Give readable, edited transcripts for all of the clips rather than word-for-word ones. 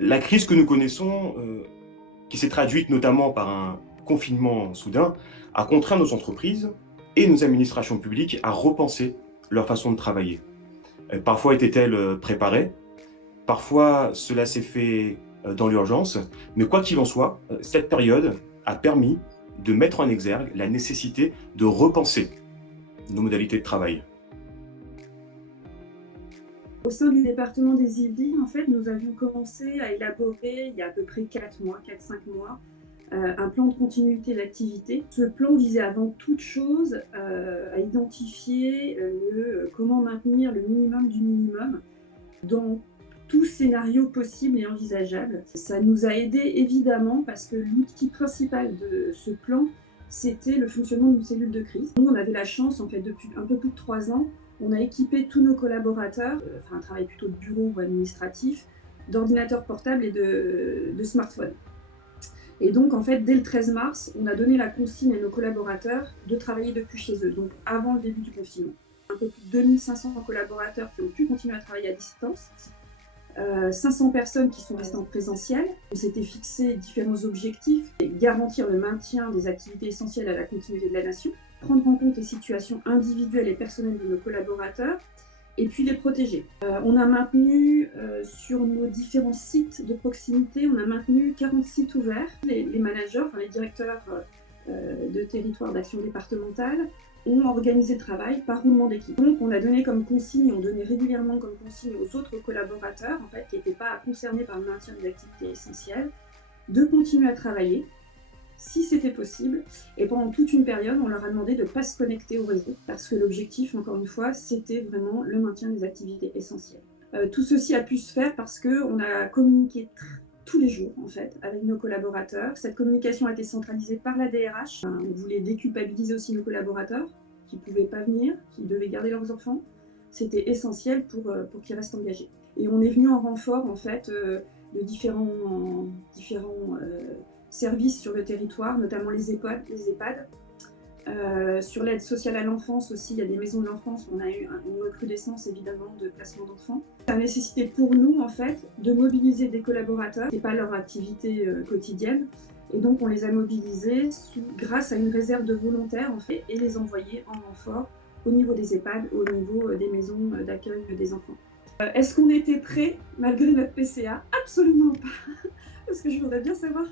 La crise que nous connaissons, qui s'est traduite notamment par un confinement soudain, a contraint nos entreprises et nos administrations publiques à repenser leur façon de travailler. Parfois était-elle préparée, parfois cela s'est fait dans l'urgence, mais quoi qu'il en soit, cette période a permis de mettre en exergue la nécessité de repenser nos modalités de travail. Au sein du département des Yvelines, en fait, nous avions commencé à élaborer, il y a à peu près 4 mois, 4-5 mois, un plan de continuité d'activité. Ce plan visait avant toute chose à identifier comment maintenir le minimum du minimum dans tout scénario possible et envisageable. Ça nous a aidé évidemment parce que l'outil principal de ce plan, c'était le fonctionnement d'une cellule de crise. Nous, on avait la chance, en fait, depuis un peu plus de 3 ans, on a équipé tous nos collaborateurs, un travail plutôt de bureau ou administratif, d'ordinateurs portables et de smartphones. Et donc, en fait, dès le 13 mars, on a donné la consigne à nos collaborateurs de travailler depuis chez eux, donc avant le début du confinement. Un peu plus de 2500 collaborateurs qui ont pu continuer à travailler à distance, 500 personnes qui sont restées en présentiel. On s'était fixé différents objectifs: garantir le maintien des activités essentielles à la continuité de la nation, prendre en compte les situations individuelles et personnelles de nos collaborateurs, et puis les protéger. On a maintenu sur nos différents sites de proximité, on a maintenu 40 sites ouverts. Les managers, les directeurs de territoire d'action départementale ont organisé le travail par roulement d'équipe. Donc on a donné comme consigne, on donnait régulièrement comme consigne aux autres collaborateurs, en fait, qui n'étaient pas concernés par le maintien des activités essentielles, de continuer à travailler, si c'était possible. Et pendant toute une période, on leur a demandé de ne pas se connecter au réseau, parce que l'objectif, encore une fois, c'était vraiment le maintien des activités essentielles. Tout ceci a pu se faire parce qu'on a communiqué tous les jours, en fait, avec nos collaborateurs. Cette communication a été centralisée par la DRH. On voulait déculpabiliser aussi nos collaborateurs qui ne pouvaient pas venir, qui devaient garder leurs enfants. C'était essentiel pour qu'ils restent engagés. Et on est venu en renfort, en fait, de différents services sur le territoire, notamment les EHPAD. Sur l'aide sociale à l'enfance aussi, il y a des maisons de l'enfance, on a eu une recrudescence évidemment de placement d'enfants. Ça a nécessité pour nous en fait de mobiliser des collaborateurs, ce n'est pas leur activité quotidienne, et donc on les a mobilisés grâce à une réserve de volontaires en fait, et les envoyer en renfort au niveau des EHPAD, au niveau des maisons d'accueil des enfants. Est-ce qu'on était prêts malgré notre PCA? Absolument pas, parce que je voudrais bien savoir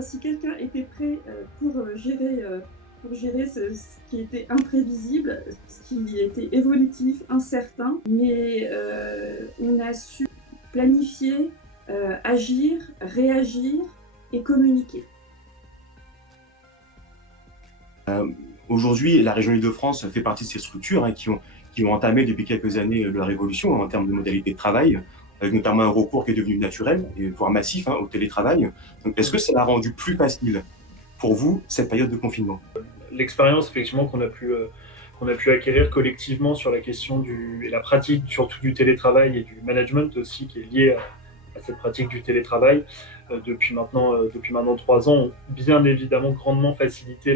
si quelqu'un était prêt pour gérer ce qui était imprévisible, ce qui était évolutif, incertain, mais on a su planifier, agir, réagir et communiquer. Aujourd'hui, la région Île-de-France fait partie de ces structures qui ont entamé depuis quelques années leur évolution en termes de modalités de travail, avec notamment un recours qui est devenu naturel, et voire massif, au télétravail. Donc, est-ce que ça l'a rendu plus facile pour vous cette période de confinement? L'expérience effectivement qu'on a pu acquérir collectivement sur la question et la pratique surtout du télétravail et du management aussi qui est lié à cette pratique du télétravail depuis maintenant 3 ans ont bien évidemment grandement facilité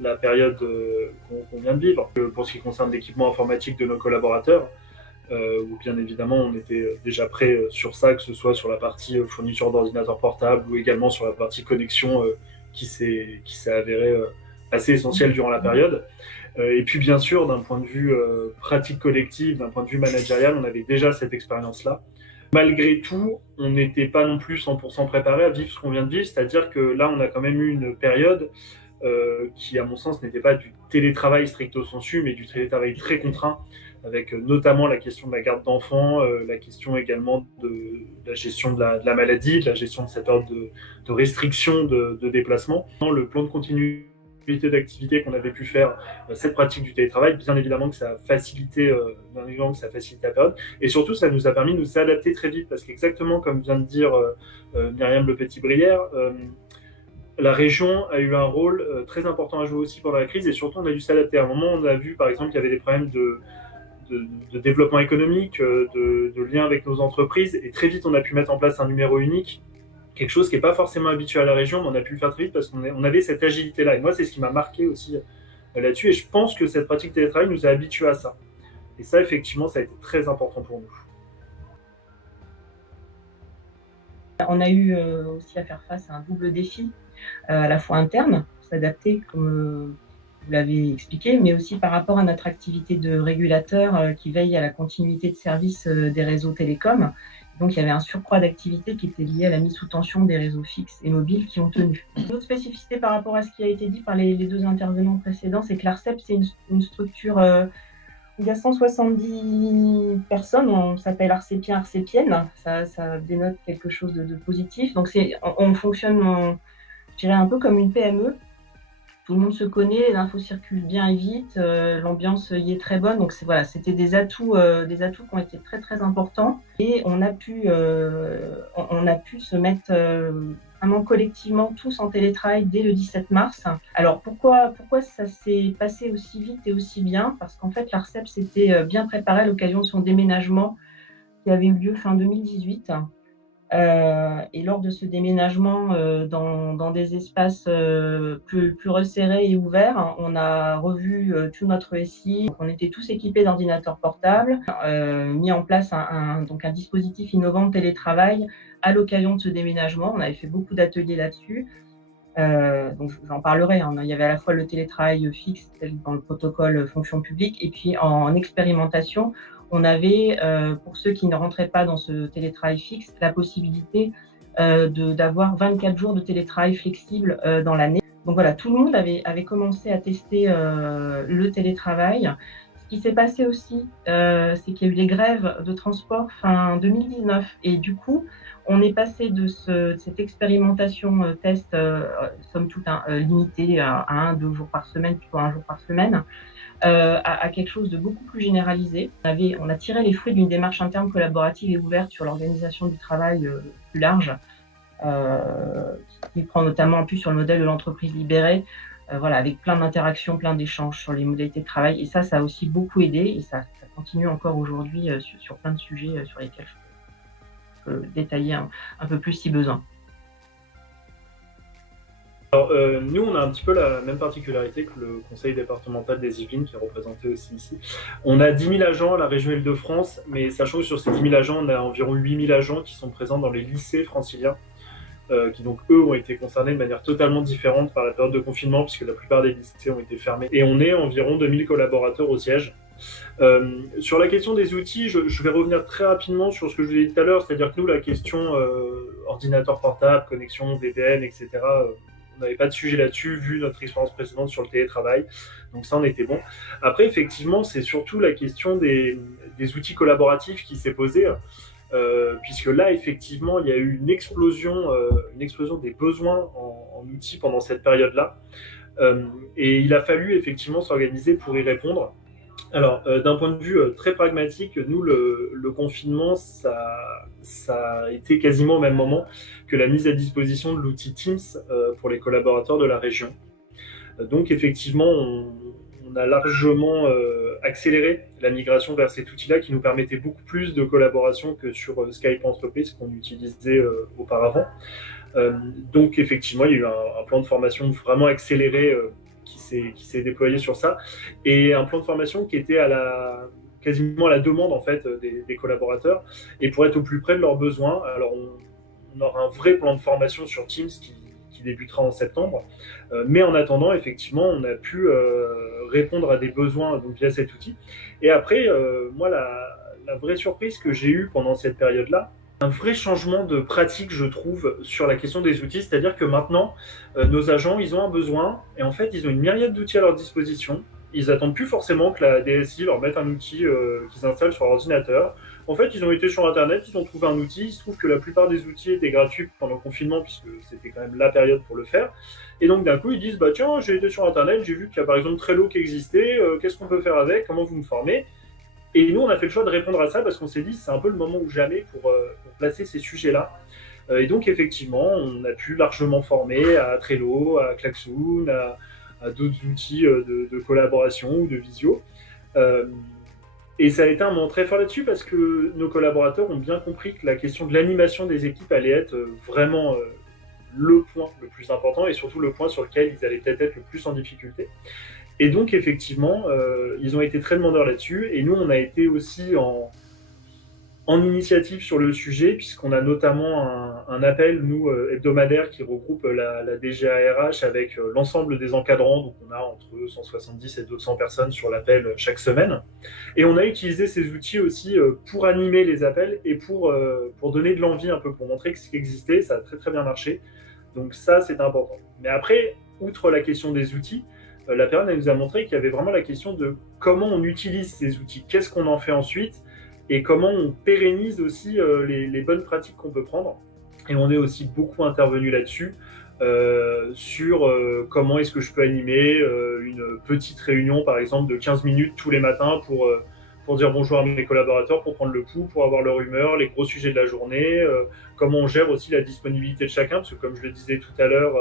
la période qu'on vient de vivre. Pour ce qui concerne l'équipement informatique de nos collaborateurs, où bien évidemment on était déjà prêt sur ça, que ce soit sur la partie fourniture d'ordinateurs portables ou également sur la partie connexion qui s'est avérée assez essentielle durant la période. Et puis bien sûr, d'un point de vue pratique collective, d'un point de vue managérial, on avait déjà cette expérience-là. Malgré tout, on n'était pas non plus 100% préparé à vivre ce qu'on vient de vivre, c'est-à-dire que là, on a quand même eu une période qui, à mon sens, n'était pas du télétravail stricto sensu, mais du télétravail très contraint, avec notamment la question de la garde d'enfants, la question également de la gestion de la maladie, de la gestion de cette période de restriction de déplacement. Le plan de continuité d'activité qu'on avait pu faire, cette pratique du télétravail, bien évidemment que ça a facilité la période, et surtout ça nous a permis de nous adapter très vite, parce qu'exactement comme vient de dire Myriam Le Petit-Brière, la région a eu un rôle très important à jouer aussi pendant la crise, et surtout on a dû s'adapter. À un moment, on a vu par exemple qu'il y avait des problèmes de développement économique, de lien avec nos entreprises, et très vite on a pu mettre en place un numéro unique, quelque chose qui n'est pas forcément habitué à la région, mais on a pu le faire très vite parce qu'on avait cette agilité-là. Et moi, c'est ce qui m'a marqué aussi là-dessus, et je pense que cette pratique télétravail nous a habitués à ça. Et ça, effectivement, ça a été très important pour nous. a eu aussi à faire face à un double défi, à la fois interne, s'adapter comme vous l'avez expliqué, mais aussi par rapport à notre activité de régulateur qui veille à la continuité de service des réseaux télécoms. Donc, il y avait un surcroît d'activité qui était lié à la mise sous tension des réseaux fixes et mobiles qui ont tenu. Une autre spécificité par rapport à ce qui a été dit par les deux intervenants précédents, c'est que l'ARCEP, c'est une structure où il y a 170 personnes, on s'appelle arcépiens, arcépiennes, ça dénote quelque chose de positif. Donc, on fonctionne, je dirais, un peu comme une PME. Tout le monde se connaît, l'info circule bien et vite, l'ambiance y est très bonne. Donc voilà, c'était des atouts qui ont été très très importants. Et on a pu se mettre vraiment collectivement tous en télétravail dès le 17 mars. Alors pourquoi ça s'est passé aussi vite et aussi bien? Parce qu'en fait, l'ARCEP s'était bien préparé à l'occasion de son déménagement qui avait eu lieu fin 2018. Et lors de ce déménagement dans des espaces plus resserrés et ouverts, hein, on a revu tout notre SI. Donc, on était tous équipés d'ordinateurs portables, mis en place donc un dispositif innovant de télétravail à l'occasion de ce déménagement. On avait fait beaucoup d'ateliers là-dessus. Donc j'en parlerai, hein. Il y avait à la fois le télétravail fixe, tel dans le protocole fonction publique, et puis en expérimentation, on avait, pour ceux qui ne rentraient pas dans ce télétravail fixe, la possibilité d'avoir 24 jours de télétravail flexible dans l'année. Donc voilà, tout le monde avait commencé à tester le télétravail. Ce qui s'est passé aussi, c'est qu'il y a eu des grèves de transport fin 2019, et du coup, on est passé de cette expérimentation test, somme toute limitée à 1-2 jours par semaine, plutôt 1 jour par semaine, à quelque chose de beaucoup plus généralisé. On a tiré les fruits d'une démarche interne collaborative et ouverte sur l'organisation du travail plus large, qui prend notamment appui sur le modèle de l'entreprise libérée, voilà, avec plein d'interactions, plein d'échanges sur les modalités de travail. Et ça a aussi beaucoup aidé, et ça continue encore aujourd'hui sur plein de sujets sur lesquels je peux détailler un peu plus si besoin. Alors, nous, on a un petit peu la même particularité que le conseil départemental des Yvelines, qui est représenté aussi ici. On a 10 000 agents à la région Île-de-France, mais sachant que sur ces 10 000 agents, on a environ 8 000 agents qui sont présents dans les lycées franciliens, qui donc, eux, ont été concernés de manière totalement différente par la période de confinement, puisque la plupart des lycées ont été fermés. Et on est environ 2000 collaborateurs au siège. Sur la question des outils, je vais revenir très rapidement sur ce que je vous ai dit tout à l'heure, c'est-à-dire que nous, la question ordinateur portable, connexion, VPN, etc., on n'avait pas de sujet là-dessus, vu notre expérience précédente sur le télétravail. Donc ça, on était bon. Après, effectivement, c'est surtout la question des outils collaboratifs qui s'est posée, puisque là, effectivement, il y a eu une explosion des besoins en outils pendant cette période-là. Et il a fallu effectivement s'organiser pour y répondre. Alors, d'un point de vue très pragmatique, nous, le confinement, ça a été quasiment au même moment que la mise à disposition de l'outil Teams pour les collaborateurs de la région. Donc, effectivement, on a largement accéléré la migration vers cet outil-là qui nous permettait beaucoup plus de collaboration que sur Skype Entreprise qu'on utilisait auparavant. Donc, effectivement, il y a eu un plan de formation vraiment accéléré qui s'est déployé sur ça, et un plan de formation qui était quasiment à la demande en fait des collaborateurs, et pour être au plus près de leurs besoins. Alors on aura un vrai plan de formation sur Teams qui débutera en septembre, mais en attendant, effectivement, on a pu répondre à des besoins donc, via cet outil. Et après, moi, la vraie surprise que j'ai eue pendant cette période-là, un vrai changement de pratique, je trouve, sur la question des outils. C'est-à-dire que maintenant, nos agents, ils ont un besoin, et en fait, ils ont une myriade d'outils à leur disposition. Ils n'attendent plus forcément que la DSI leur mette un outil qu'ils installent sur l'ordinateur. En fait, ils ont été sur Internet, ils ont trouvé un outil. Il se trouve que la plupart des outils étaient gratuits pendant le confinement, puisque c'était quand même la période pour le faire. Et donc, d'un coup, ils disent, bah tiens, j'ai été sur Internet, j'ai vu qu'il y a par exemple Trello qui existait, qu'est-ce qu'on peut faire avec, comment vous me formez? Et nous, on a fait le choix de répondre à ça parce qu'on s'est dit c'est un peu le moment ou jamais pour placer ces sujets-là. Et donc, effectivement, on a pu largement former à Trello, à Klaxoon, à d'autres outils de collaboration ou de visio. Et ça a été un moment très fort là-dessus parce que nos collaborateurs ont bien compris que la question de l'animation des équipes allait être vraiment le point le plus important, et surtout le point sur lequel ils allaient peut-être être le plus en difficulté. Et donc, effectivement, ils ont été très demandeurs là-dessus. Et nous, on a été aussi en initiative sur le sujet, puisqu'on a notamment un appel, nous, hebdomadaire, qui regroupe la DGARH avec l'ensemble des encadrants. Donc, on a entre 170 et 200 personnes sur l'appel chaque semaine. Et on a utilisé ces outils aussi pour animer les appels et pour donner de l'envie un peu, pour montrer que ce qui existait, ça a très très bien marché. Donc ça, c'est important. Mais après, outre la question des outils, la période elle nous a montré qu'il y avait vraiment la question de comment on utilise ces outils, qu'est-ce qu'on en fait ensuite, et comment on pérennise aussi les bonnes pratiques qu'on peut prendre. Et on est aussi beaucoup intervenu là-dessus, sur comment est-ce que je peux animer une petite réunion, par exemple, de 15 minutes tous les matins pour dire bonjour à mes collaborateurs, pour prendre le pouls, pour avoir leur humeur, les gros sujets de la journée, comment on gère aussi la disponibilité de chacun, parce que comme je le disais tout à l'heure,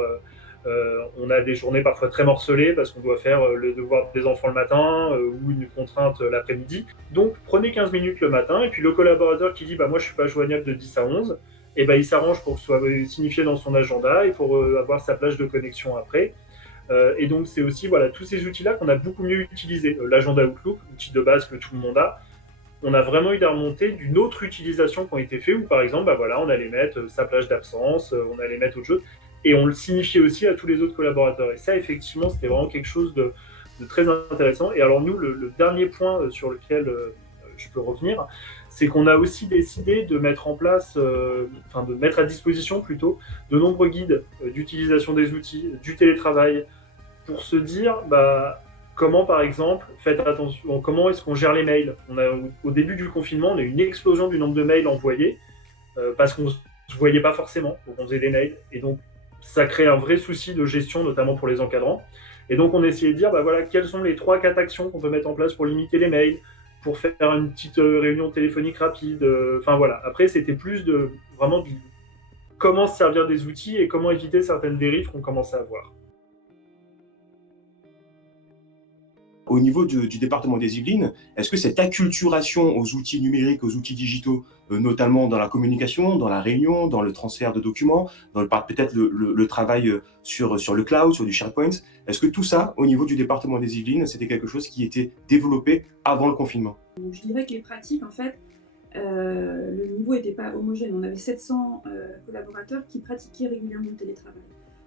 on a des journées parfois très morcelées parce qu'on doit faire le devoir des enfants le matin ou une contrainte l'après-midi. Donc prenez 15 minutes le matin et puis le collaborateur qui dit bah, moi je suis pas joignable de 10 à 11, et ben il s'arrange pour que ce soit signifié dans son agenda et pour avoir sa plage de connexion après. Et donc c'est aussi voilà, tous ces outils-là qu'on a beaucoup mieux utilisés. L'agenda Outlook, outil de base que tout le monde a, on a vraiment eu des remontées d'une autre utilisation qui ont été faites où par exemple bah, voilà, on allait mettre sa plage d'absence, on allait mettre autre chose. Et on le signifiait aussi à tous les autres collaborateurs. Et ça, effectivement, c'était vraiment quelque chose de très intéressant. Et alors nous, le dernier point sur lequel je peux revenir, c'est qu'on a aussi décidé de mettre en place, de mettre à disposition plutôt, de nombreux guides d'utilisation des outils, du télétravail, pour se dire bah, comment, par exemple, faites attention, comment est-ce qu'on gère les mails. Au début du confinement, on a eu une explosion du nombre de mails envoyés parce qu'on ne se voyait pas forcément, donc on faisait des mails. Et donc, ça crée un vrai souci de gestion, notamment pour les encadrants. Et donc, on essayait de dire, bah voilà, quelles sont les 3-4 actions qu'on peut mettre en place pour limiter les mails, pour faire une petite réunion téléphonique rapide. Enfin, voilà. Après, c'était plus de vraiment comment se servir des outils et comment éviter certaines dérives qu'on commençait à voir. Au niveau du département des Yvelines, est-ce que cette acculturation aux outils numériques, aux outils digitaux, notamment dans la communication, dans la réunion, dans le transfert de documents, dans peut-être le travail sur le cloud, sur du SharePoint, est-ce que tout ça, au niveau du département des Yvelines, c'était quelque chose qui était développé avant le confinement? Donc, je dirais que les pratiques, en fait, le niveau n'était pas homogène. On avait 700 collaborateurs qui pratiquaient régulièrement le télétravail.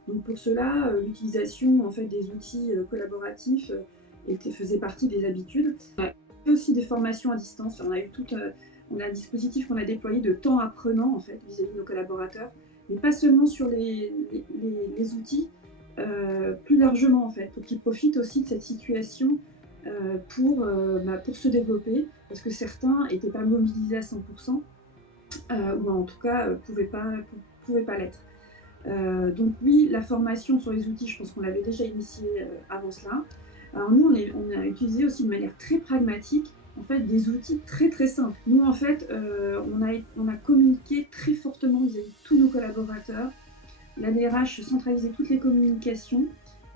Donc pour cela, l'utilisation en fait, des outils collaboratifs faisait partie des habitudes. On a fait aussi des formations à distance. On a un dispositif qu'on a déployé de temps apprenant en fait, vis-à-vis de nos collaborateurs, mais pas seulement sur les outils, plus largement en fait, pour qu'ils profitent aussi de cette situation pour se développer, parce que certains n'étaient pas mobilisés à 100%, ou en tout cas pouvaient pas l'être. Donc oui, la formation sur les outils, je pense qu'on l'avait déjà initiée avant cela. Alors nous, on a utilisé aussi de manière très pragmatique en fait, des outils très très simples. Nous, en fait, on a communiqué très fortement vis-à-vis de tous nos collaborateurs. La DRH centralisait toutes les communications.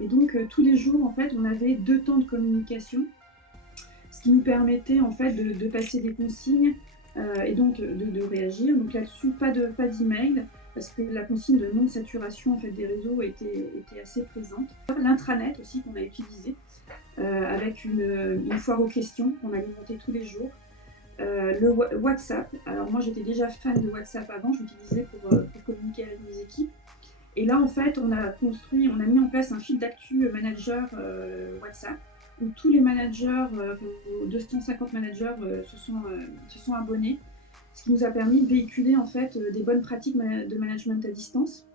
Et donc, tous les jours, en fait, on avait 2 temps de communication, ce qui nous permettait en fait, de passer des consignes et donc de réagir. Donc là-dessus, pas d'email, parce que la consigne de non-saturation en fait, des réseaux était assez présente. L'intranet aussi qu'on a utilisé, avec une foire aux questions qu'on alimentait tous les jours. Le WhatsApp, alors moi j'étais déjà fan de WhatsApp avant, je l'utilisais pour communiquer avec mes équipes. Et là en fait on a mis en place un fil d'actu manager WhatsApp, où tous les managers, 250 managers se sont abonnés, ce qui nous a permis de véhiculer en fait des bonnes pratiques de management à distance,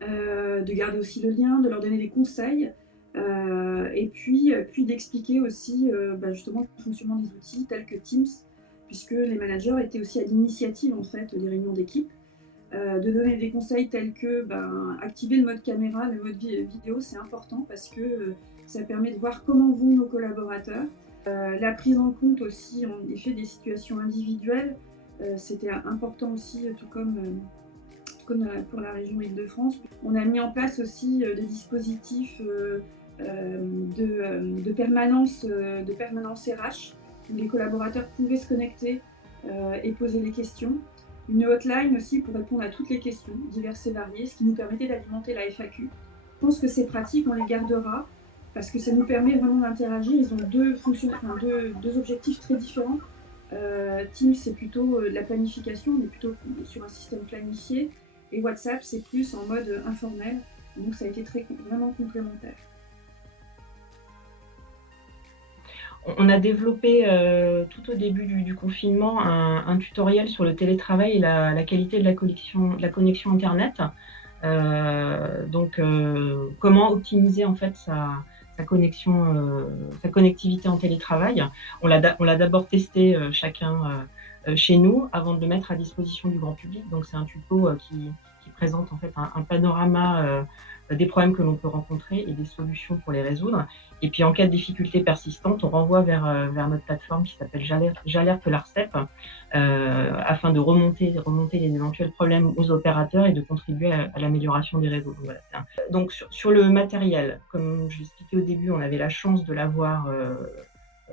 de garder aussi le lien, de leur donner des conseils, et puis d'expliquer aussi justement le fonctionnement des outils tels que Teams, puisque les managers étaient aussi à l'initiative en fait des réunions d'équipe, de donner des conseils tels que activer le mode caméra, le mode vidéo, c'est important parce que ça permet de voir comment vont nos collaborateurs. La prise en compte aussi en effet des situations individuelles, c'était important aussi, tout comme pour la région Île-de-France. On a mis en place aussi des dispositifs de permanence RH, où les collaborateurs pouvaient se connecter et poser les questions. Une hotline aussi pour répondre à toutes les questions diverses et variées, ce qui nous permettait d'alimenter la FAQ. Je pense que ces pratiques, on les gardera parce que ça nous permet vraiment d'interagir. Ils ont deux objectifs très différents. Teams, c'est plutôt de la planification, on est plutôt sur un système planifié. Et WhatsApp, c'est plus en mode informel. Donc ça a été vraiment complémentaire. On a développé tout au début du confinement un tutoriel sur le télétravail et la qualité de la connexion Internet. Comment optimiser en fait sa connectivité en télétravail. On l'a d'abord testé chacun chez nous avant de le mettre à disposition du grand public. Donc c'est un tuto qui présente en fait un panorama des problèmes que l'on peut rencontrer et des solutions pour les résoudre. Et puis en cas de difficulté persistante, on renvoie vers notre plateforme qui s'appelle J'alerte l'ARCEP afin de remonter les éventuels problèmes aux opérateurs et de contribuer à l'amélioration des réseaux. Donc, voilà, donc sur le matériel, comme je l'expliquais au début, on avait la chance de l'avoir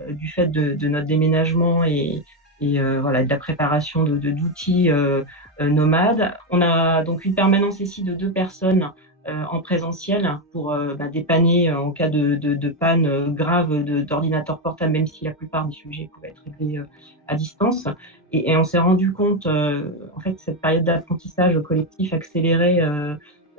du fait de notre déménagement et voilà, de la préparation d'outils nomades. On a donc une permanence ici de 2 personnes en présentiel pour dépanner en cas de panne grave d'ordinateur portable, même si la plupart des sujets pouvaient être réglés à distance. Et on s'est rendu compte, en fait, cette période d'apprentissage collectif accéléré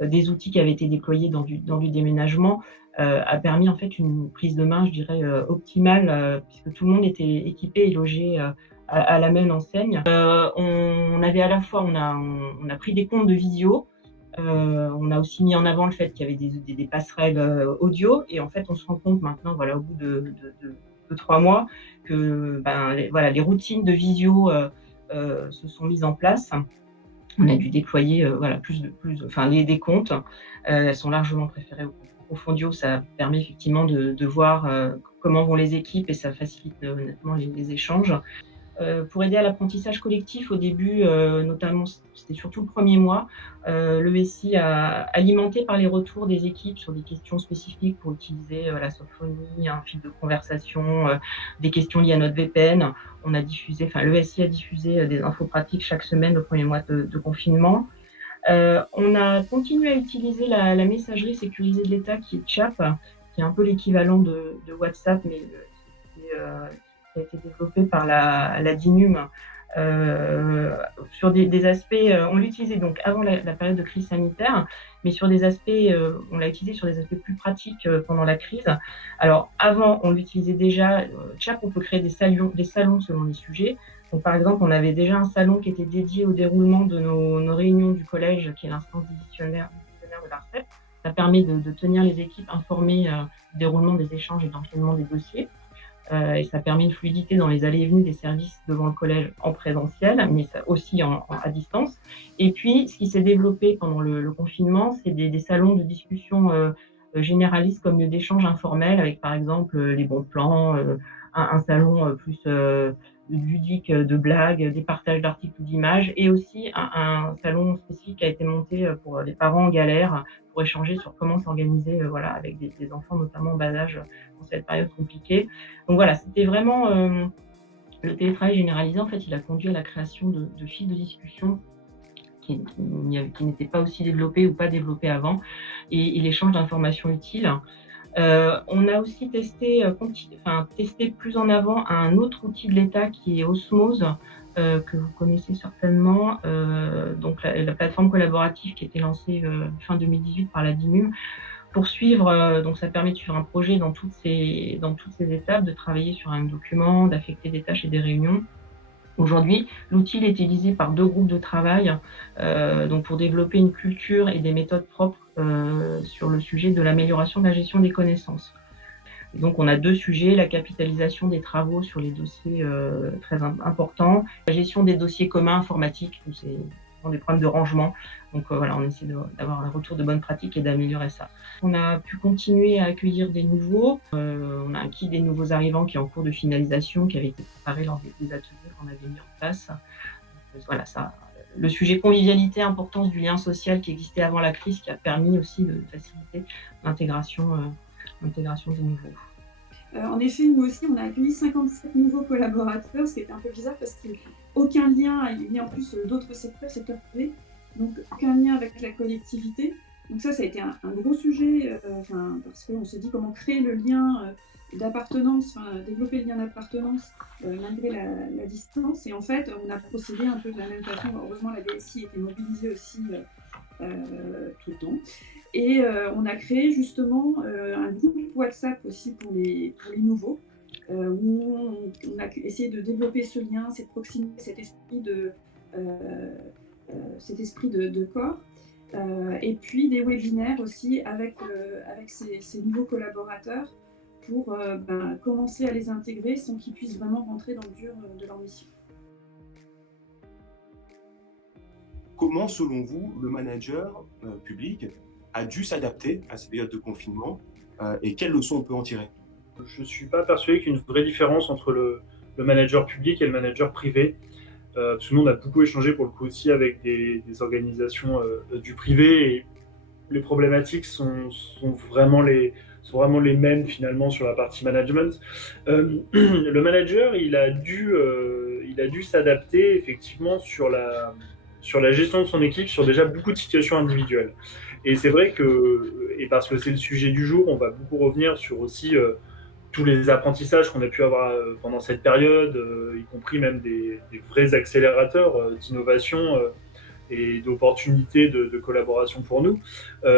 des outils qui avaient été déployés dans du déménagement a permis en fait une prise de main, je dirais, optimale, puisque tout le monde était équipé et logé à la même enseigne. On avait à la fois, on a pris des comptes de visio. On a aussi mis en avant le fait qu'il y avait des passerelles audio, et en fait on se rend compte maintenant, voilà, au bout de 3 mois, que les routines de visio se sont mises en place. On a dû déployer des comptes. Elles sont largement préférées au compte audio. Ça permet effectivement de voir comment vont les équipes et ça facilite nettement les échanges. Pour aider à l'apprentissage collectif au début, notamment, c'était surtout le premier mois, le SI a alimenté par les retours des équipes sur des questions spécifiques pour utiliser la sophonie, un fil de conversation, des questions liées à notre VPN. Le SI a diffusé des infos pratiques chaque semaine le premier mois de confinement. On a continué à utiliser la messagerie sécurisée de l'État qui est CHAP, qui est un peu l'équivalent de WhatsApp, mais qui a été développé par la DINUM sur des aspects. On l'utilisait donc avant la période de crise sanitaire, mais sur des aspects, on l'a utilisé sur des aspects plus pratiques pendant la crise. Alors avant, on l'utilisait déjà. CHAP, on peut créer des salons selon les sujets. Donc, par exemple, on avait déjà un salon qui était dédié au déroulement de nos réunions du collège, qui est l'instance décisionnaire de l'ARCEP. Ça permet de tenir les équipes informées du déroulement des échanges et de l'enchaînement des dossiers. Et ça permet une fluidité dans les allées et venues des services devant le collège en présentiel, mais aussi à distance. Et puis, ce qui s'est développé pendant le confinement, c'est des salons de discussion généralistes comme lieu d'échange informel, avec par exemple les bons plans, un salon plus ludique de blagues, des partages d'articles ou d'images, et aussi un salon spécifique qui a été monté pour les parents en galère, pour échanger sur comment s'organiser avec des enfants, notamment en bas âge, dans cette période compliquée. Donc voilà, c'était vraiment le télétravail généralisé. En fait, il a conduit à la création de fils de discussion qui n'étaient pas aussi développés ou pas développés avant, et l'échange d'informations utiles. On a aussi testé plus en avant un autre outil de l'État qui est Osmose, que vous connaissez certainement, donc la plateforme collaborative qui a été lancée fin 2018 par la DINUM pour suivre. Donc ça permet de suivre un projet dans toutes ses étapes, de travailler sur un document, d'affecter des tâches et des réunions. Aujourd'hui, l'outil est utilisé par 2 groupes de travail donc pour développer une culture et des méthodes propres sur le sujet de l'amélioration de la gestion des connaissances. Et donc, on a 2 sujets, la capitalisation des travaux sur les dossiers très importants, la gestion des dossiers communs informatiques, où c'est des problèmes de rangement. Donc voilà, on essaie d'avoir un retour de bonnes pratiques et d'améliorer ça. On a pu continuer à accueillir des nouveaux. On a un kit des nouveaux arrivants qui est en cours de finalisation, qui avait été préparé lors des ateliers qu'on avait mis en place. Donc, voilà, ça, le sujet convivialité, importance du lien social qui existait avant la crise, qui a permis aussi de faciliter l'intégration des nouveaux. En effet, nous aussi, on a accueilli 57 nouveaux collaborateurs, ce qui était un peu bizarre parce qu'il n'y a aucun lien, il y a en plus d'autres secteurs privés, donc aucun lien avec la collectivité. Donc ça a été un gros sujet, parce qu'on se dit comment créer le lien d'appartenance, développer le lien d'appartenance malgré la distance. Et en fait, on a procédé un peu de la même façon. Heureusement, la DSI était mobilisée aussi tout le temps. Et on a créé justement un groupe WhatsApp aussi pour les nouveaux, où on a essayé de développer ce lien, cette proximité, cet esprit de corps. Et puis des webinaires aussi avec ces nouveaux collaborateurs pour commencer à les intégrer sans qu'ils puissent vraiment rentrer dans le dur de leur mission. Comment, selon vous, le manager public a dû s'adapter à cette période de confinement et quelles leçons on peut en tirer? Je ne suis pas persuadé qu'il y ait une vraie différence entre le manager public et le manager privé. Parce que nous, on a beaucoup échangé pour le coup aussi avec des organisations du privé et les problématiques sont vraiment les mêmes finalement sur la partie management. Le manager, il a dû s'adapter effectivement sur la gestion de son équipe, sur déjà beaucoup de situations individuelles. Et c'est vrai que, et parce que c'est le sujet du jour, on va beaucoup revenir sur aussi tous les apprentissages qu'on a pu avoir pendant cette période, y compris même des vrais accélérateurs d'innovation et d'opportunités de collaboration pour nous.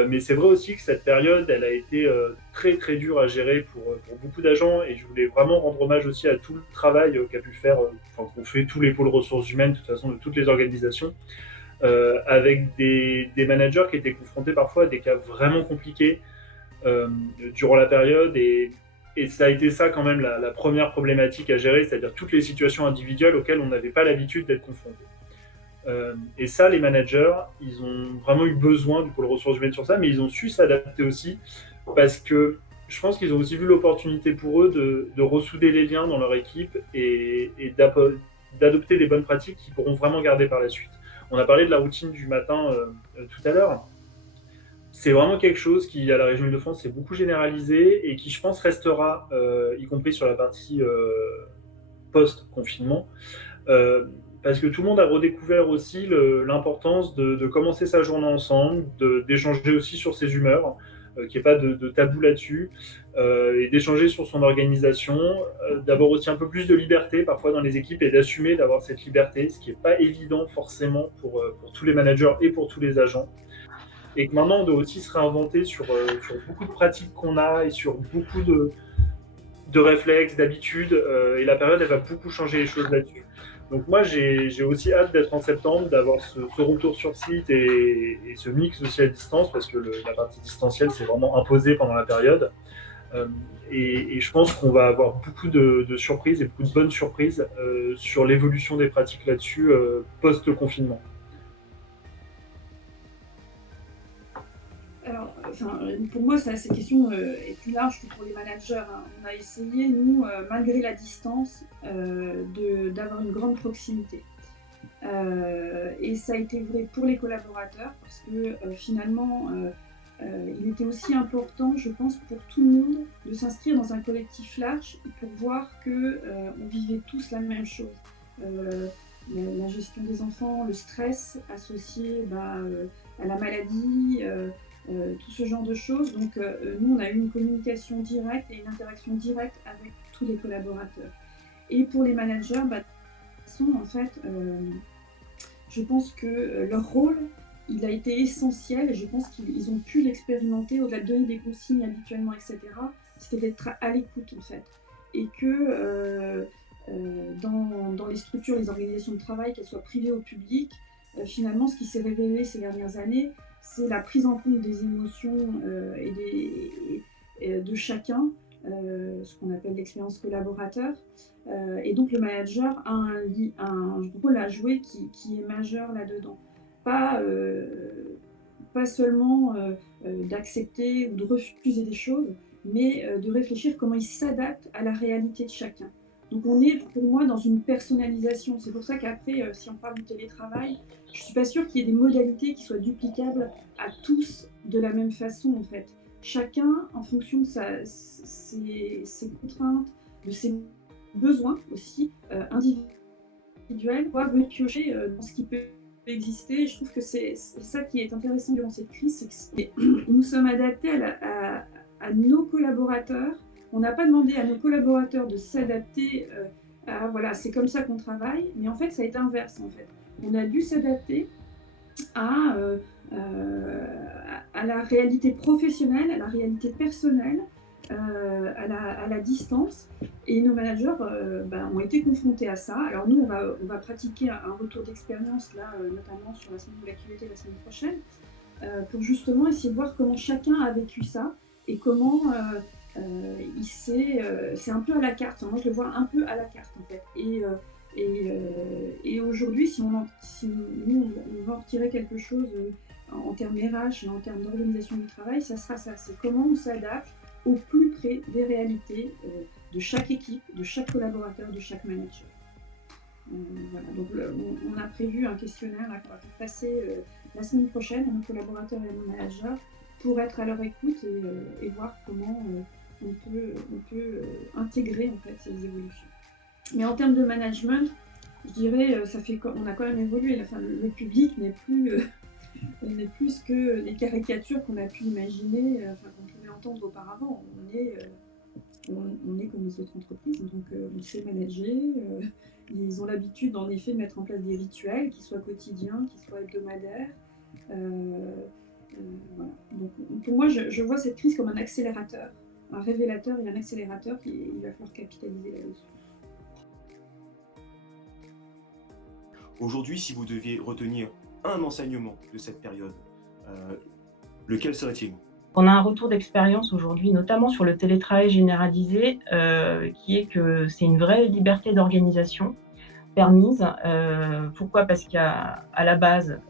Mais c'est vrai aussi que cette période, elle a été très très dure à gérer pour beaucoup d'agents, et je voulais vraiment rendre hommage aussi à tout le travail qu'a pu faire, qu'ont fait tous les pôles ressources humaines, de toute façon de toutes les organisations, avec des managers qui étaient confrontés parfois à des cas vraiment compliqués durant la période, et ça a été ça quand même la première problématique à gérer, c'est-à-dire toutes les situations individuelles auxquelles on n'avait pas l'habitude d'être confrontés. Et ça, les managers, ils ont vraiment eu besoin du pôle ressources humaines sur ça, mais ils ont su s'adapter aussi, parce que je pense qu'ils ont aussi vu l'opportunité pour eux de ressouder les liens dans leur équipe et d'adopter des bonnes pratiques qu'ils pourront vraiment garder par la suite. On a parlé de la routine du matin tout à l'heure. C'est vraiment quelque chose qui, à la région Île-de-France, s'est beaucoup généralisé et qui, je pense, restera, y compris sur la partie post-confinement, parce que tout le monde a redécouvert aussi l'importance de commencer sa journée ensemble, d'échanger aussi sur ses humeurs, qu'il n'y ait pas de tabou là-dessus, et d'échanger sur son organisation, d'avoir aussi un peu plus de liberté parfois dans les équipes et d'assumer d'avoir cette liberté, ce qui n'est pas évident forcément pour tous les managers et pour tous les agents. Et que maintenant, on doit aussi se réinventer sur beaucoup de pratiques qu'on a et sur beaucoup de réflexes, d'habitudes, et la période, elle va beaucoup changer les choses là-dessus. Donc moi, j'ai aussi hâte d'être en septembre, d'avoir ce retour sur site et ce mix aussi à distance, parce que la partie distancielle s'est vraiment imposée pendant la période. Et je pense qu'on va avoir beaucoup de surprises et beaucoup de bonnes surprises sur l'évolution des pratiques là-dessus post-confinement. Alors, pour moi, cette question est plus large que pour les managers. On a essayé, nous, malgré la distance, d'avoir une grande proximité. Et ça a été vrai pour les collaborateurs, parce que finalement, il était aussi important, je pense, pour tout le monde de s'inscrire dans un collectif large pour voir qu'on vivait tous la même chose. La gestion des enfants, le stress associé à la maladie, tout ce genre de choses. Donc nous, on a eu une communication directe et une interaction directe avec tous les collaborateurs. Et pour les managers, de toute façon, en fait, je pense que leur rôle, il a été essentiel, et je pense qu'ils ont pu l'expérimenter au-delà de donner des consignes habituellement, etc. C'était d'être à l'écoute, en fait. Et que dans les structures, les organisations de travail, qu'elles soient privées ou publiques, finalement, ce qui s'est révélé ces dernières années, c'est la prise en compte des émotions de chacun, ce qu'on appelle l'expérience collaborateur. Et donc le manager a un rôle à jouer qui est majeur là-dedans. Pas seulement d'accepter ou de refuser des choses, mais de réfléchir comment il s'adapte à la réalité de chacun. Donc on est, pour moi, dans une personnalisation. C'est pour ça qu'après, si on parle du télétravail, je ne suis pas sûre qu'il y ait des modalités qui soient duplicables à tous de la même façon, en fait. Chacun, en fonction de ses contraintes, de ses besoins aussi individuels, doit venir piocher dans ce qui peut exister. Je trouve que c'est ça qui est intéressant durant cette crise, c'est que nous sommes adaptés à nos collaborateurs On n'a pas demandé à nos collaborateurs de s'adapter à voilà, c'est comme ça qu'on travaille, mais en fait, ça a été inverse. En fait, on a dû s'adapter à, à la réalité professionnelle, à la réalité personnelle, à la distance. Et nos managers ont été confrontés à ça. Alors nous, on va pratiquer un retour d'expérience, là, notamment sur la semaine de l'activité la semaine prochaine, pour justement essayer de voir comment chacun a vécu ça et comment c'est un peu à la carte. Moi, je le vois un peu à la carte, en fait. Et aujourd'hui, si nous, on va en retirer quelque chose en termes RH et en termes d'organisation du travail, ça sera ça. C'est comment on s'adapte au plus près des réalités de chaque équipe, de chaque collaborateur, de chaque manager. Voilà. Donc, on a prévu un questionnaire là, qu'on va faire passer la semaine prochaine à nos collaborateurs et à nos managers pour être à leur écoute et voir comment on peut intégrer en fait, ces évolutions. Mais en termes de management, je dirais, on a quand même évolué. Enfin, le public n'est plus ce que les caricatures qu'on a pu imaginer, qu'on pouvait entendre auparavant. On est comme les autres entreprises, donc on sait manager. Ils ont l'habitude, en effet, de mettre en place des rituels, qui soient quotidiens, qui soient hebdomadaires. Voilà. Donc, pour moi, je vois cette crise comme un accélérateur, un révélateur et un accélérateur qu'il va falloir capitaliser là-dessus. Aujourd'hui, si vous deviez retenir un enseignement de cette période, lequel serait-il ? On a un retour d'expérience aujourd'hui, notamment sur le télétravail généralisé, qui est que c'est une vraie liberté d'organisation permise. Pourquoi ? Parce qu'il y a à la base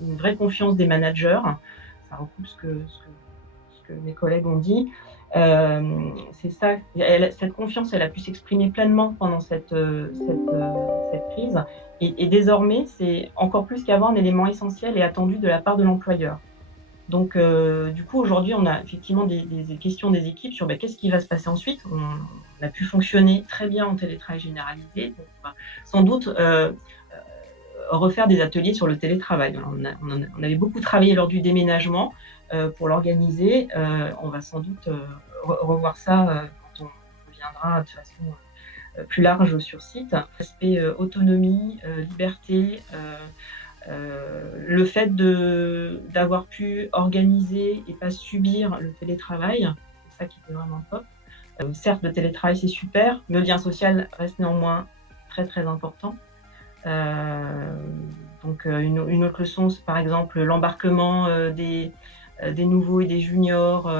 une vraie confiance des managers. Ça recoupe ce que mes collègues ont dit. C'est ça. Cette confiance, elle a pu s'exprimer pleinement pendant cette crise. Et désormais, c'est encore plus qu'avant un élément essentiel et attendu de la part de l'employeur. Donc, du coup, aujourd'hui, on a effectivement des questions des équipes sur qu'est-ce qui va se passer ensuite. On a pu fonctionner très bien en télétravail généralisé. Donc, on va sans doute refaire des ateliers sur le télétravail. On avait beaucoup travaillé lors du déménagement pour l'organiser. On va sans doute revoir ça quand on reviendra de façon plus large sur site. L'aspect autonomie, liberté, le fait d'avoir pu organiser et pas subir le télétravail, c'est ça qui était vraiment top. Certes, le télétravail c'est super, mais le lien social reste néanmoins très très important. Donc une autre leçon, c'est par exemple l'embarquement des nouveaux et des juniors.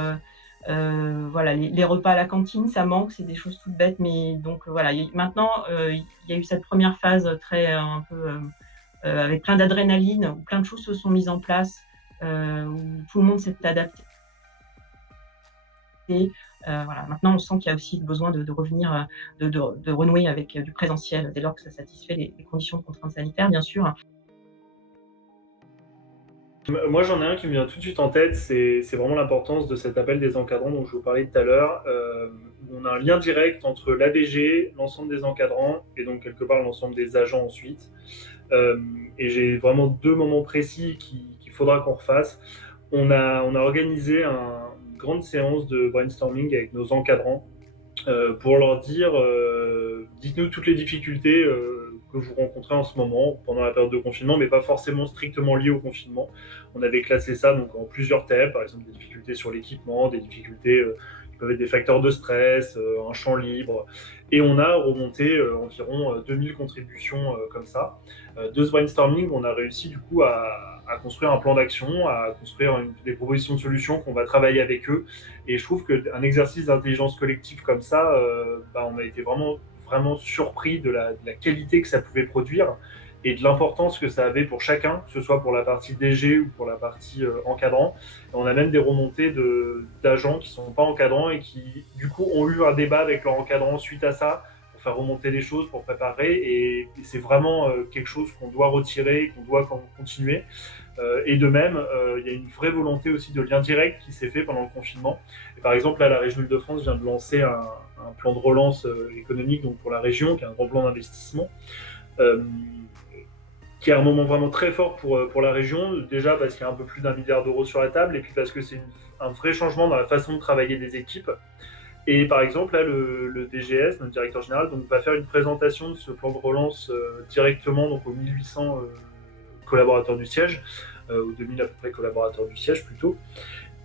Voilà, les repas à la cantine, ça manque, c'est des choses toutes bêtes, mais donc voilà. Maintenant, il y a eu cette première phase très un peu avec plein d'adrénaline, où plein de choses se sont mises en place, où tout le monde s'est adapté. Voilà. Maintenant, on sent qu'il y a aussi besoin de revenir, de renouer avec du présentiel, dès lors que ça satisfait les conditions de contraintes sanitaires, bien sûr. Moi, j'en ai un qui me vient tout de suite en tête, c'est vraiment l'importance de cet appel des encadrants dont je vous parlais tout à l'heure. On a un lien direct entre l'ADG, l'ensemble des encadrants, et donc quelque part l'ensemble des agents ensuite. Et j'ai vraiment deux moments précis qu'il faudra qu'on refasse. On a organisé une grande séance de brainstorming avec nos encadrants pour leur dire dites-nous toutes les difficultés que vous rencontrez en ce moment pendant la période de confinement, mais pas forcément strictement liées au confinement. On avait classé ça donc en plusieurs thèmes, par exemple des difficultés sur l'équipement, des difficultés qui peuvent être des facteurs de stress, un champ libre, et on a remonté environ 2000 contributions comme ça. De ce brainstorming, on a réussi du coup à construire un plan d'action, à construire des propositions de solutions qu'on va travailler avec eux. Et je trouve qu'un exercice d'intelligence collective comme ça, on a été vraiment surpris de la qualité que ça pouvait produire et de l'importance que ça avait pour chacun, que ce soit pour la partie DG ou pour la partie encadrant. Et on a même des remontées d'agents qui ne sont pas encadrants et qui, du coup, ont eu un débat avec leur encadrant suite à ça, pour faire remonter les choses, pour préparer. Et c'est vraiment quelque chose qu'on doit retirer, qu'on doit continuer. Et de même, il y a une vraie volonté aussi de lien direct qui s'est fait pendant le confinement. Et par exemple, là, la région Île-de-France vient de lancer un plan de relance économique donc pour la région, qui est un grand plan d'investissement, qui est un moment vraiment très fort pour la région, déjà parce qu'il y a un peu plus d'1 milliard d'euros sur la table, et puis parce que c'est un vrai changement dans la façon de travailler des équipes. Et par exemple, là, le DGS, notre directeur général, donc, va faire une présentation de ce plan de relance directement donc, aux 1800 collaborateurs du siège, aux 2000 à peu près collaborateurs du siège plutôt.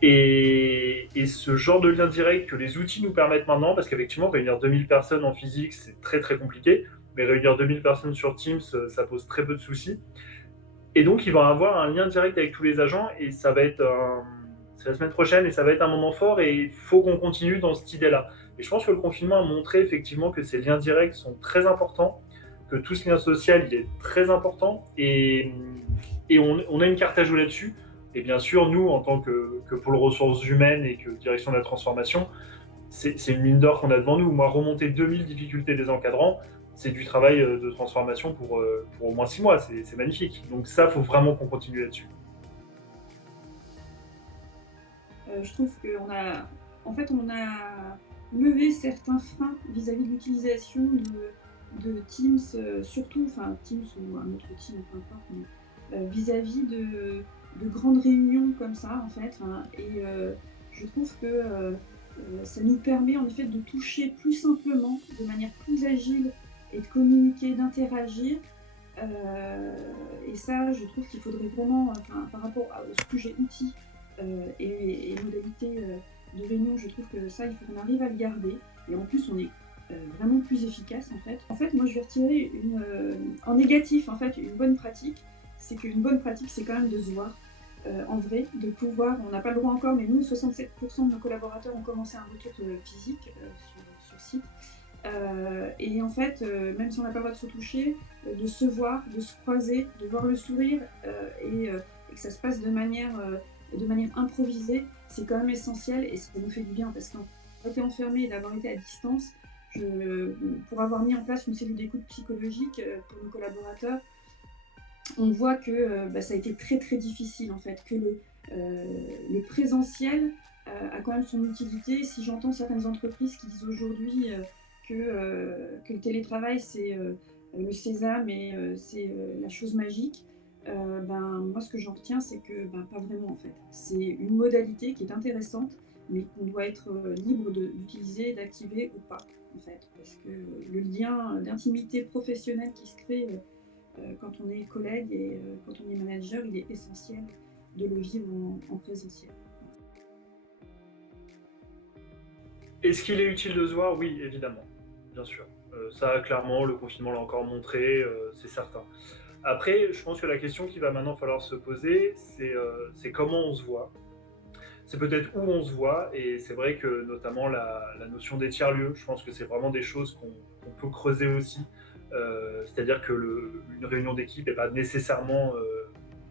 Et ce genre de lien direct que les outils nous permettent maintenant, parce qu'effectivement, réunir 2000 personnes en physique, c'est très très compliqué, mais réunir 2000 personnes sur Teams, ça pose très peu de soucis. Et donc, il va avoir un lien direct avec tous les agents, et ça va être c'est la semaine prochaine, et ça va être un moment fort, et il faut qu'on continue dans cette idée-là. Et je pense que le confinement a montré effectivement que ces liens directs sont très importants, que tout ce lien social, il est très important, et on a une carte à jouer là-dessus. Et bien sûr, nous, en tant que pôle ressources humaines et que direction de la transformation, c'est une mine d'or qu'on a devant nous. Moi, remonter 2000 difficultés des encadrants, c'est du travail de transformation pour au moins 6 mois. C'est magnifique. Donc ça, il faut vraiment qu'on continue là-dessus. Je trouve en fait, on a levé certains freins vis-à-vis de l'utilisation de Teams, surtout, enfin Teams ou un autre outil, peu importe, mais vis-à-vis de grandes réunions comme ça, en fait. Hein, et je trouve que ça nous permet en effet de toucher plus simplement, de manière plus agile, et de communiquer, d'interagir. Et ça, je trouve qu'il faudrait vraiment, enfin, par rapport au sujet outils et modalités de réunion, je trouve que ça, il faut qu'on arrive à le garder. Et en plus, on est vraiment plus efficace en fait. En fait, moi, je vais retirer en négatif, en fait, une bonne pratique. C'est qu'une bonne pratique, c'est quand même de se voir en vrai, de pouvoir, on n'a pas le droit encore, mais nous, 67% de nos collaborateurs ont commencé un retour physique sur site. Et en fait, même si on n'a pas le droit de se toucher, de se voir, de se croiser, de voir le sourire et que ça se passe de manière improvisée, c'est quand même essentiel et ça nous fait du bien parce qu'on a été enfermé et d'avoir été à distance, pour avoir mis en place une cellule d'écoute psychologique pour nos collaborateurs, on voit que ça a été très très difficile en fait, que le présentiel a quand même son utilité. Si j'entends certaines entreprises qui disent aujourd'hui que le télétravail c'est le sésame et c'est la chose magique, moi ce que j'en retiens c'est que pas vraiment en fait. C'est une modalité qui est intéressante mais qu'on doit être libre d'utiliser, d'activer ou pas en fait. Parce que le lien d'intimité professionnelle qui se crée quand on est collègue et quand on est manager, il est essentiel de le vivre en présentiel. Est-ce qu'il est utile de se voir? Oui, évidemment, bien sûr. Ça, clairement, le confinement l'a encore montré, c'est certain. Après, je pense que la question qu'il va maintenant falloir se poser, c'est comment on se voit. C'est peut-être où on se voit, et c'est vrai que notamment la notion des tiers-lieux, je pense que c'est vraiment des choses qu'on peut creuser aussi. C'est-à-dire que une réunion d'équipe n'est pas nécessairement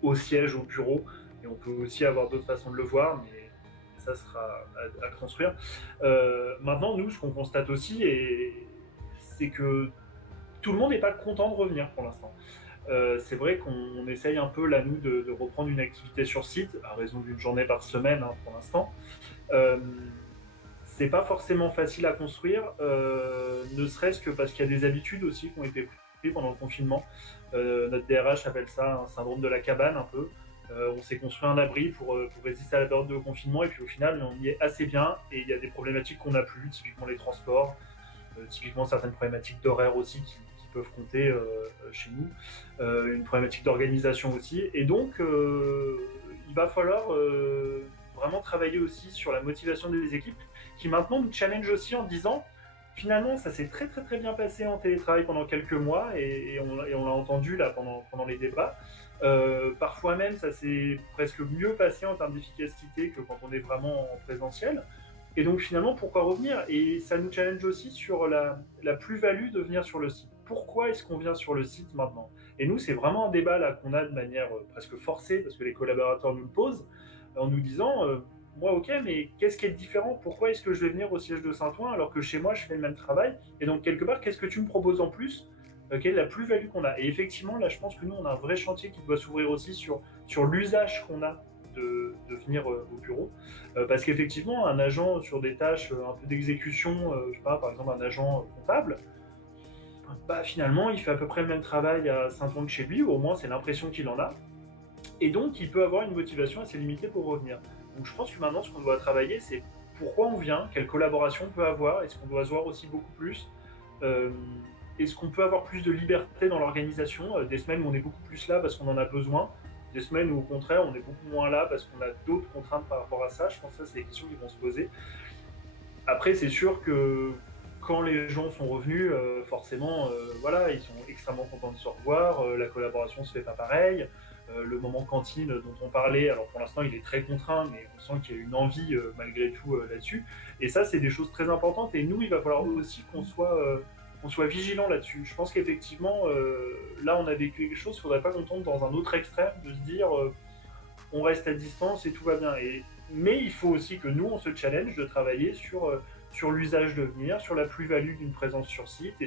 au siège, au bureau, et on peut aussi avoir d'autres façons de le voir, mais ça sera à construire. Maintenant, nous, ce qu'on constate aussi, c'est que tout le monde n'est pas content de revenir pour l'instant. C'est vrai qu'on essaye un peu, là, nous, de reprendre une activité sur site, à raison d'une journée par semaine pour l'instant. C'est pas forcément facile à construire, ne serait-ce que parce qu'il y a des habitudes aussi qui ont été prises pendant le confinement. Notre DRH appelle ça un syndrome de la cabane un peu. On s'est construit un abri pour résister à la période de confinement et puis au final on y est assez bien et il y a des problématiques qu'on n'a plus, typiquement les transports, typiquement certaines problématiques d'horaire aussi qui peuvent compter chez nous, une problématique d'organisation aussi. Et donc il va falloir vraiment travailler aussi sur la motivation des équipes qui maintenant nous challenge aussi en disant finalement ça s'est très très très bien passé en télétravail pendant quelques mois et on l'a entendu là pendant les débats. Parfois même ça s'est presque mieux passé en termes d'efficacité que quand on est vraiment en présentiel. Et donc finalement pourquoi revenir? Et ça nous challenge aussi sur la plus-value de venir sur le site. Pourquoi est-ce qu'on vient sur le site maintenant? Et nous c'est vraiment un débat là qu'on a de manière presque forcée parce que les collaborateurs nous le posent en nous disant moi ok mais qu'est-ce qui est différent? Pourquoi est-ce que je vais venir au siège de Saint-Ouen alors que chez moi je fais le même travail? Et donc quelque part qu'est-ce que tu me proposes en plus? Quelle est la plus-value qu'on a? Et effectivement là je pense que nous on a un vrai chantier qui doit s'ouvrir aussi sur l'usage qu'on a de venir au bureau, parce qu'effectivement un agent sur des tâches un peu d'exécution, je sais pas, par exemple un agent comptable, finalement il fait à peu près le même travail à Saint-Ouen que chez lui, ou au moins c'est l'impression qu'il en a, et donc il peut avoir une motivation assez limitée pour revenir. Donc je pense que maintenant ce qu'on doit travailler c'est pourquoi on vient, quelle collaboration on peut avoir, est-ce qu'on doit se voir aussi beaucoup plus, euh, est-ce qu'on peut avoir plus de liberté dans l'organisation, des semaines où on est beaucoup plus là parce qu'on en a besoin, des semaines où au contraire on est beaucoup moins là parce qu'on a d'autres contraintes par rapport à ça. Je pense que ça c'est des questions qui vont se poser. Après c'est sûr que quand les gens sont revenus, forcément, voilà, ils sont extrêmement contents de se revoir, la collaboration se fait pas pareil, le moment cantine dont on parlait, alors pour l'instant il est très contraint, mais on sent qu'il y a une envie malgré tout là-dessus. Et ça, c'est des choses très importantes. Et nous, il va falloir aussi qu'on soit vigilant là-dessus. Je pense qu'effectivement, là, on a vécu quelque chose. Il ne faudrait pas qu'on tombe dans un autre extrême de se dire on reste à distance et tout va bien. Mais il faut aussi que nous, on se challenge de travailler sur l'usage de venir, sur la plus-value d'une présence sur site et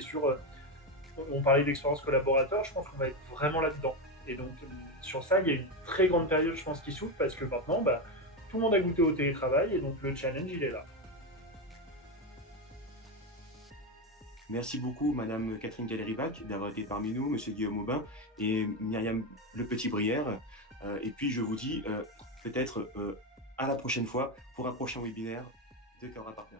on parlait d'expérience collaborateur, je pense qu'on va être vraiment là-dedans. Et donc, sur ça, il y a une très grande période, je pense, qui s'ouvre parce que maintenant, tout le monde a goûté au télétravail et donc le challenge, il est là. Merci beaucoup, Madame Catherine Galéribac, d'avoir été parmi nous, Monsieur Guillaume Aubin et Myriam Le Petit-Brière. Et puis, je vous dis peut-être à la prochaine fois pour un prochain webinaire de Cora Partners.